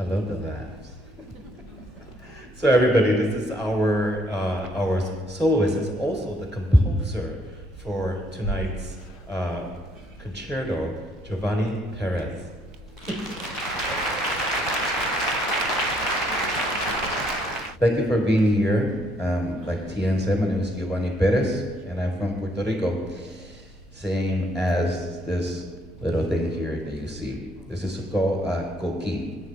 I love the laughs. So everybody, this is our soloist is also the composer for tonight's concerto, Giovanni Perez. Thank you for being here. Like Tian said, my name is Giovanni Perez, and I'm from Puerto Rico. Same as this little thing here that you see. This is called a coqui.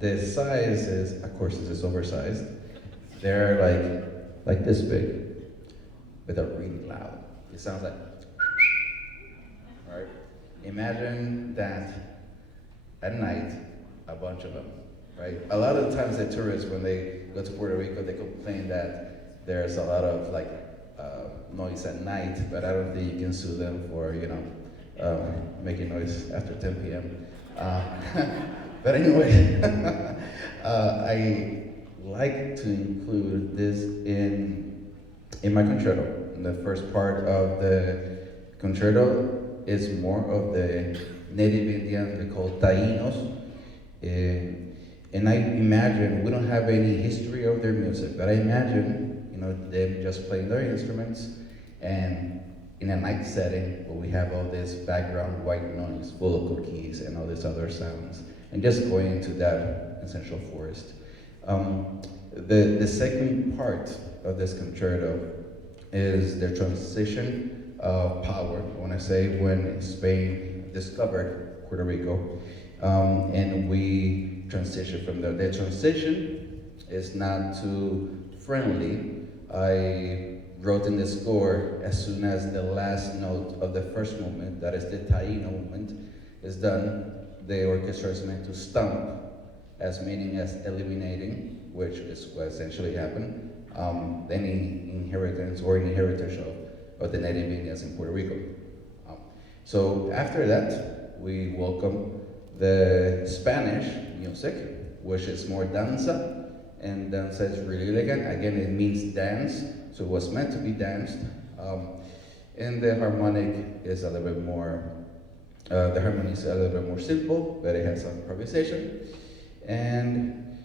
The size is, of course, this is oversized. They're like this big, but they're really loud. It sounds like, all right? Imagine that at night, a bunch of them, right? A lot of the times the tourists, when they go to Puerto Rico, they complain that there's a lot of noise at night, but I don't think you can sue them for, making noise after 10 p.m. But anyway, I like to include this in my concerto. In the first part of the concerto is more of the native Indians, they call Taínos. And I imagine, we don't have any history of their music, but I imagine, them just playing their instruments and in a night setting where we have all this background white noise full of cookies and all these other sounds, and just going into that essential forest. The second part of this concerto is the transition of power. When I say when Spain discovered Puerto Rico, and we transition from there. The transition is not too friendly. I wrote in the score, as soon as the last note of the first movement, that is the Taíno movement, is done, the orchestra is meant to stomp, as meaning as eliminating, which is what essentially happened, any inheritance or inheritance of the native Indians in Puerto Rico. So after that, we welcome the Spanish music, which is more danza, and danza is really elegant. Again, it means dance, so it was meant to be danced. And the harmonic is a little bit more, the harmony is a little bit more simple, but it has some improvisation. And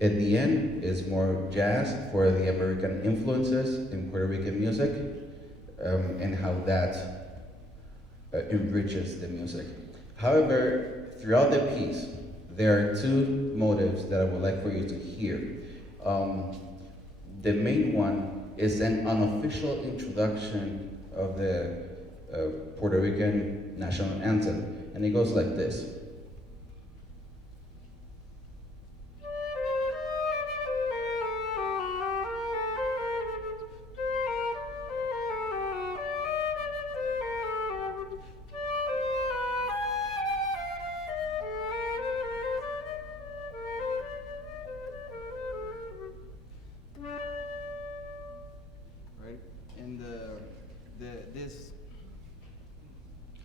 at the end is more jazz for the American influences in Puerto Rican music, and how that enriches the music. However, throughout the piece, there are two motives that I would like for you to hear. The main one is an unofficial introduction of the Puerto Rican national anthem, and it goes like this.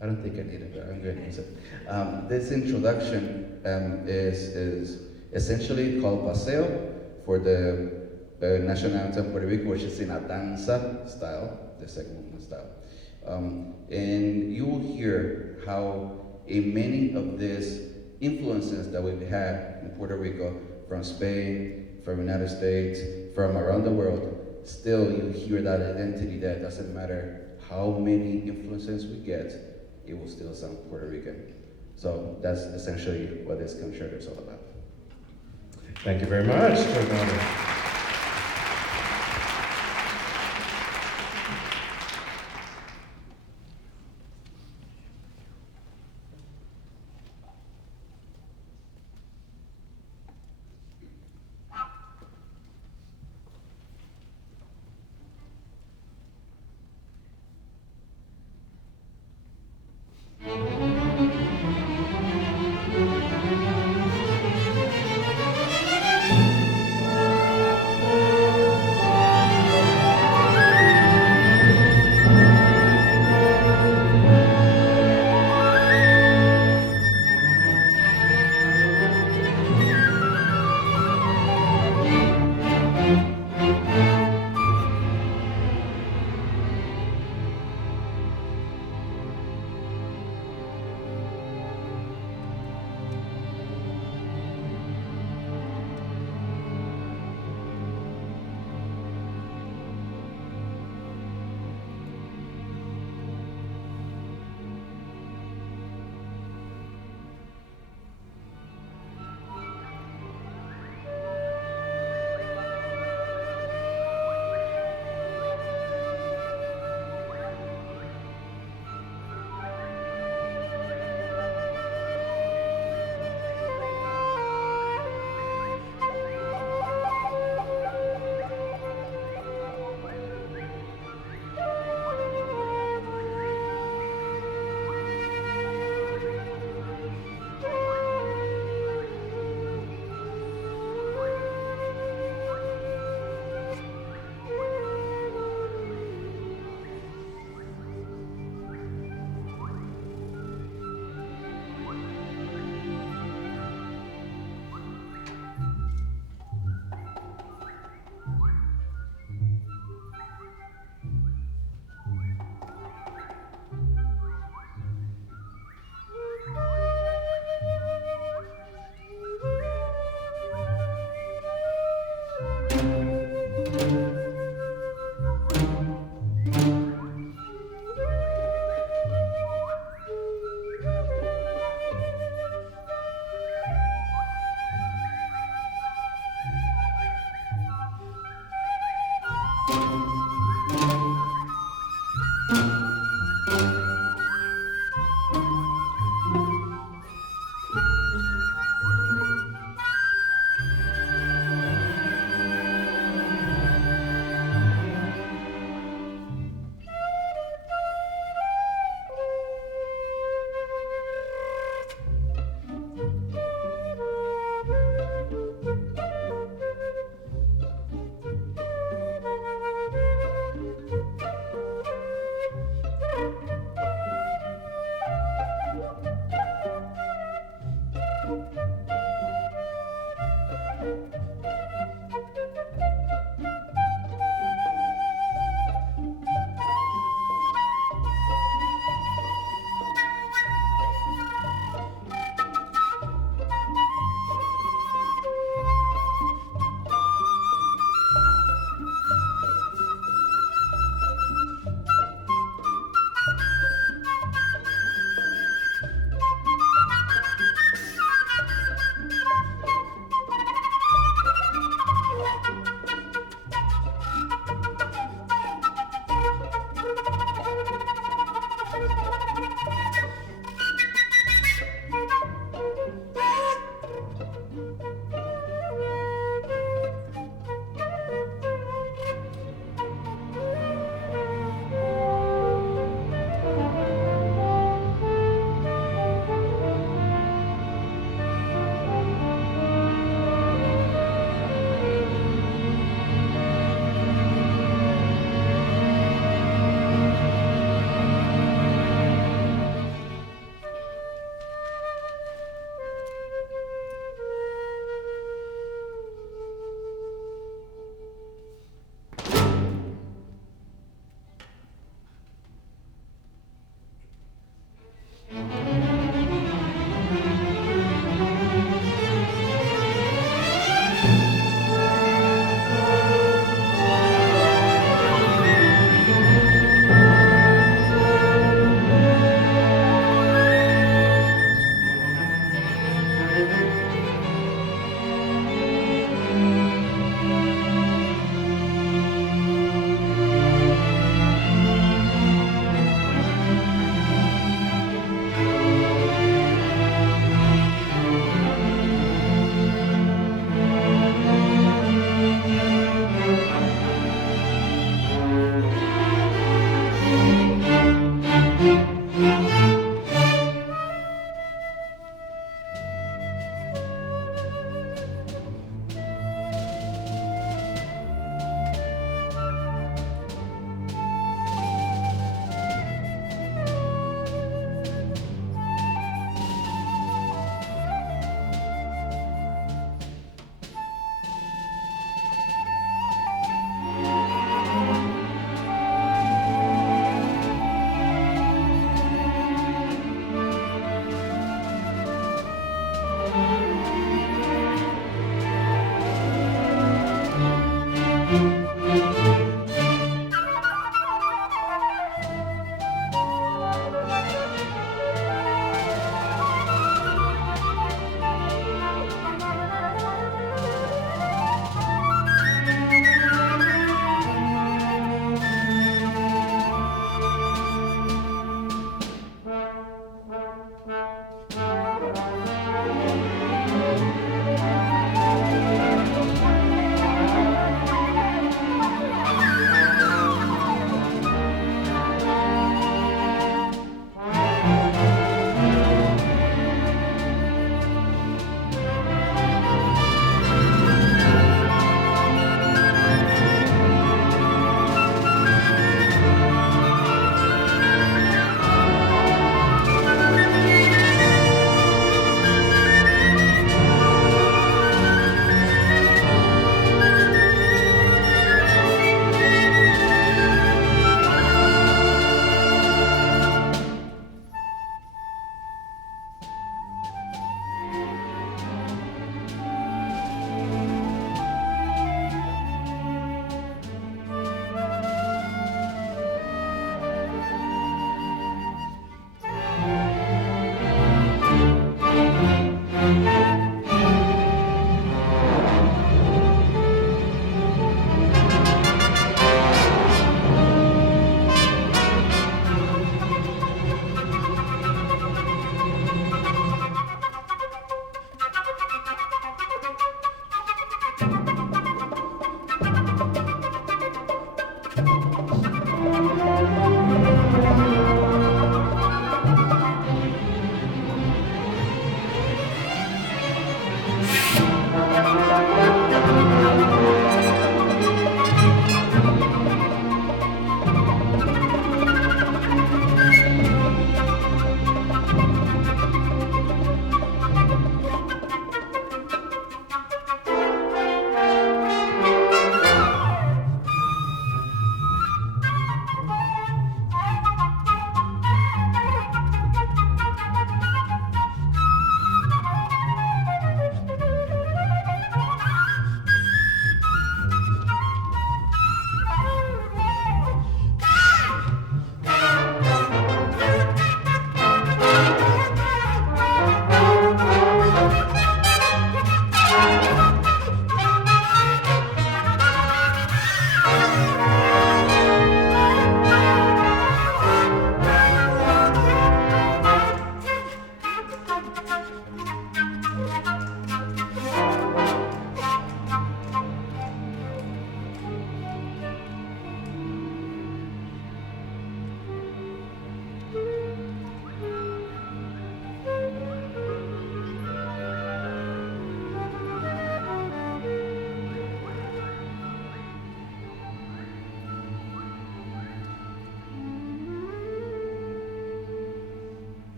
I don't think I need it, but I'm going to use it. This introduction is essentially called Paseo for the national anthem Puerto Rico, which is in a danza style, the second movement style. And you will hear how in many of these influences that we've had in Puerto Rico, from Spain, from the United States, from around the world, still you hear that identity that doesn't matter how many influences we get, it will still sound Puerto Rican. So that's essentially what this concerto is all about. Thank you very much, Giovanni.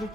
Woo,